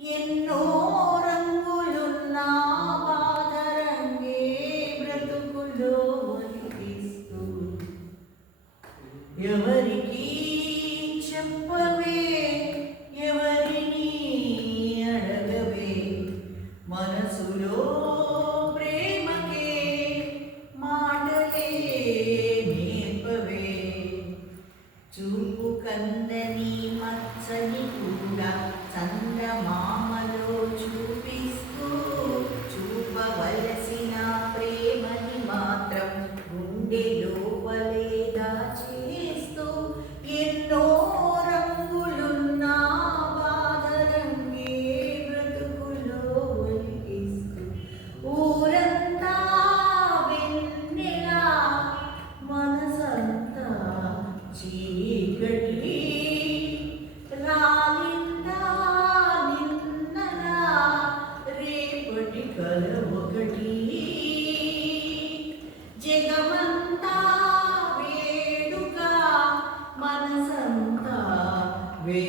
ఎన్నో రంగులున్నా బాధరంగే బ్రతుకులో ఒలికిస్తూ ఎవరికి చెప్పవే, ఎవరిని అడగవే, మనసులో ప్రేమకే మాటలే నేర్పవే. చూపు కందని మచ్చని కూడా చందమామలో చూపిస్తూ చూపవలసిన ప్రేమని మాత్రం గుండె లోపలే దాచేస్తూ ఎన్నో రంగులున్నా బాధరంగే బ్రతుకులో ఒలికిస్తూ ఊరంతా వెన్నెలా మనసంతా చీకటి రాలిందా నిన్నలా రేపటి కల ఒకటి జగమంతా వేడుక మనసంతా వే